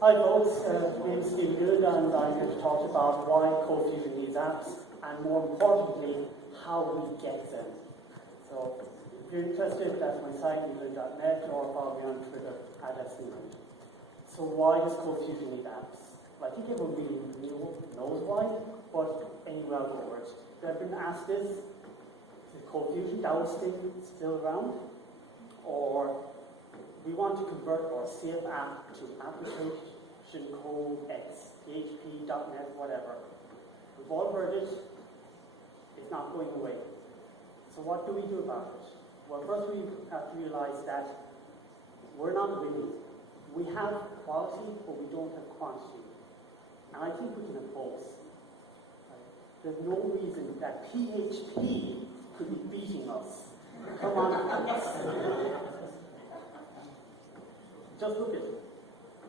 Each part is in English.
Hi folks, my name is Stephen Good and I'm here to talk about why ColdFusion needs apps and more importantly, how we get them. So if you're interested, that's my site, evelyn.net, or follow me on Twitter @SNeedham. So why does ColdFusion need apps? Well, I think everyone really knows why, but anyway, I'll go over it. If you've been asked this, is ColdFusion still around? Or we want to convert our CF app to application code X, PHP, .NET, whatever. We've all heard it. It's not going away. So what do we do about it? Well, first we have to realize that we're not winning. We have quality, but we don't have quantity. And I think we can have both. There's no reason that PHP could be beating us. Come on. Just look at it.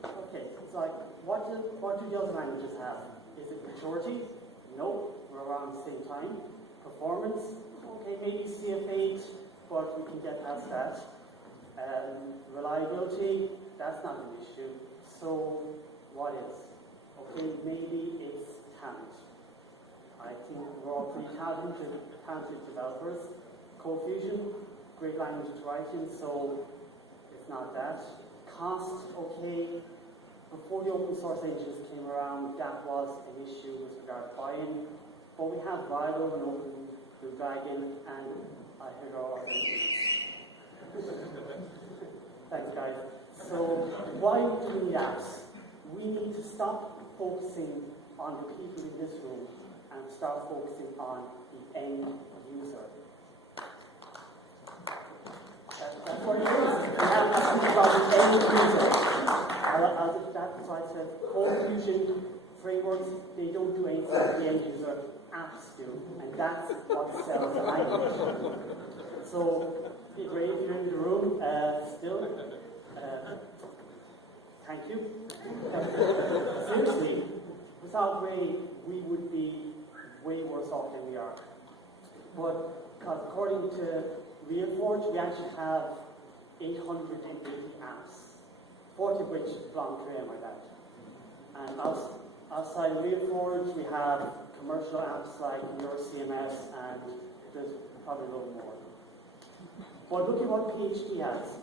Okay, it's like, what do the other languages have? Is it maturity? No, we're around the same time. Performance? Okay, maybe CF8, but we can get past that. Reliability? That's not an issue. So, what is? Okay, maybe it's talent. I think we're all pretty talented developers. ColdFusion, great language to write in, so it's not that. Cost, okay, before the open source engines came around, that was an issue with regard to buy-in, but we have Vilo and Open Blue Dragon, and I heard all other issues. Thanks, guys. So, why do we need apps? We need to stop focusing on the people in this room and start focusing on the end user. That's what it is. We have to think about the end user. That's why I said ColdFusion frameworks, they don't do anything that the end user apps do. And that's what sells the language. So, Ray, if you're in the room still, thank you. Seriously, without Ray, we would be way worse off than we are. But according to RealForge, we actually have 880 apps, 40 of which belong to MIDAT. And outside of RealForge, we have commercial apps like your CMS, and there's probably a little more. But look at what PHP has.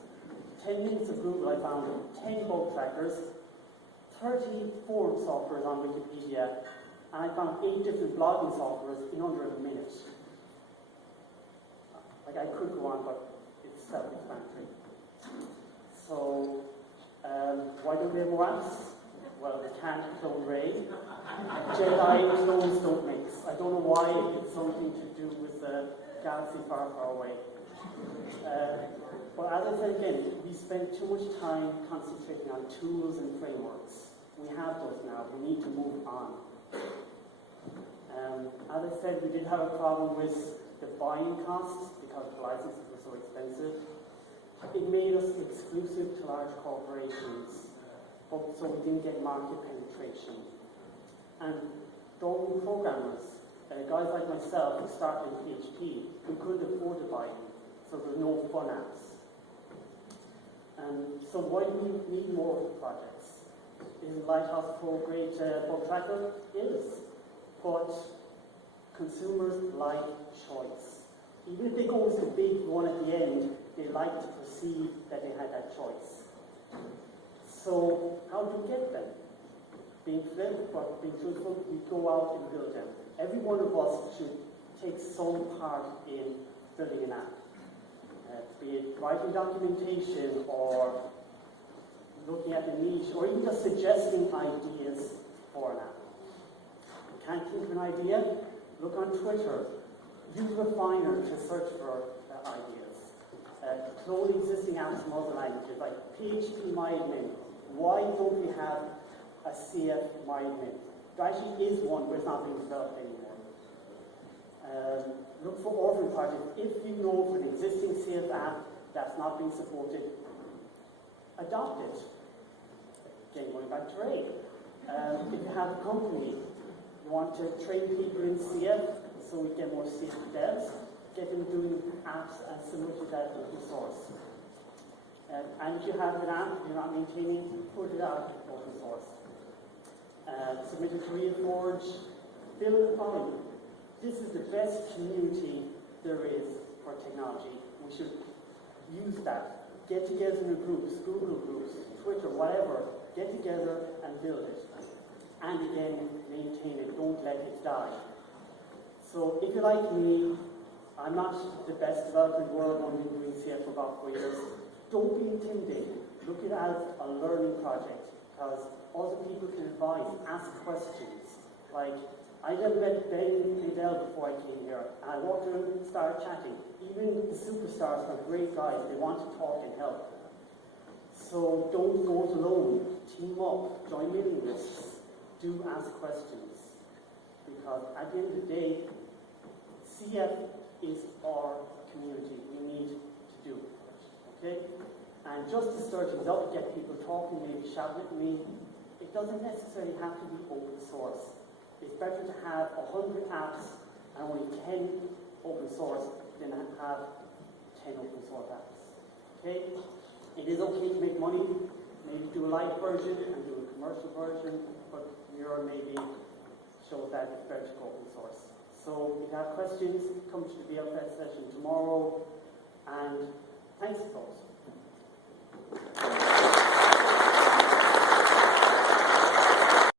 10 minutes of Google, I found 10 bug trackers, 30 forum softwares on Wikipedia, and I found 8 different blogging softwares in under a minute. Like, I could go on, but it's self-explanatory. So, why don't we have more apps? Well, we can't clone Ray. Jedi clones don't mix. I don't know why. It's something to do with the galaxy far, far away. But as I said again, we spend too much time concentrating on tools and frameworks. We have those now. We need to move on. As I said, we did have a problem with the buying costs because the licenses were so expensive. It made us exclusive to large corporations, so we didn't get market penetration. And those programmers, guys like myself who started in PHP, who couldn't afford to buy them, so there's no fun apps. So why do we need more projects? Is Lighthouse Pro a great bug tracker? It is. But consumers like choice. Even if they go with the big one at the end, they like to perceive that they had that choice. So how do we get them? Being flip, but being truthful, we go out and build them. Every one of us should take some part in building an app. Be it writing documentation or looking at the niche or even just suggesting ideas for an app. Can't think of an idea? Look on Twitter. Use Refiner to search for ideas. Clone existing apps from other languages like PHP MyAdmin. Why don't we have a CF MyAdmin? There actually is one, but it's not being developed anymore. Look for orphan projects. If you know of an existing CF app that's not being supported, adopt it. Again, going back to Ray. If you have a company, you want to train people in CF so we get more CF devs, get them doing apps as similar to that open source. And if you have an app you're not maintaining, put it out open source. Submit it to Reforge, build a following. This is the best community there is for technology. We should use that. Get together in groups, Google groups, Twitter, whatever. Get together and build it. And again, maintain it. Don't let it die. So if you're like me, I'm not the best developer in the world. I've only been doing CF for about 4 years. Don't be intimidated. Look at it as a learning project, because other people can advise, ask questions. Like, I never met Ben Liddell before I came here, and I walked in and started chatting. Even the superstars are great guys. They want to talk and help. So don't go it alone. Team up. Join mailing lists. Do ask questions. Because at the end of the day, CF is our community. We need to do it. Okay? And just to stir things up, get people talking, maybe shouting at me, it doesn't necessarily have to be open source. It's better to have 100 apps and only 10 open source than have 10 open source apps. Okay? It is okay to make money, maybe do a light version and do a commercial version, but Mira maybe shows that it's better to go open source. So if you have questions, come to the VLFest session tomorrow, and thanks folks.